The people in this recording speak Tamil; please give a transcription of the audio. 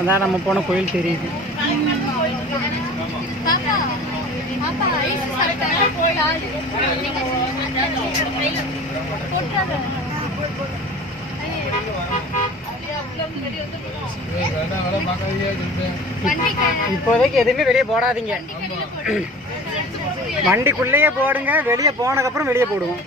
அதான் நம்ம போன கோயில் தெரியுது. இப்போதைக்கு எதுவுமே வெளியே போடாதீங்க. வண்டிக்குள்ளேயே போடுங்க, வெளியே போனதுக்கப்புறம் வெளியே போடுவோம்.